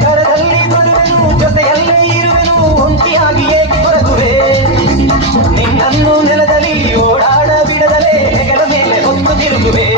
ಕರದಲ್ಲಿ ಬರುವೆನು, ಜೊತೆಯಲ್ಲೇ ಇರುವೆನು, ಒಂಟಿಯಾಗಿಯೇ ಹೊರಗುವೆ. ನಿನ್ನನ್ನು ನೆಲದಲ್ಲಿ ಓಡಾಡ ಬಿಡದಲೇ ಹೆಗಲ ಮೇಲೆ ಹೊತ್ತು ತಿರುಗುವೆ.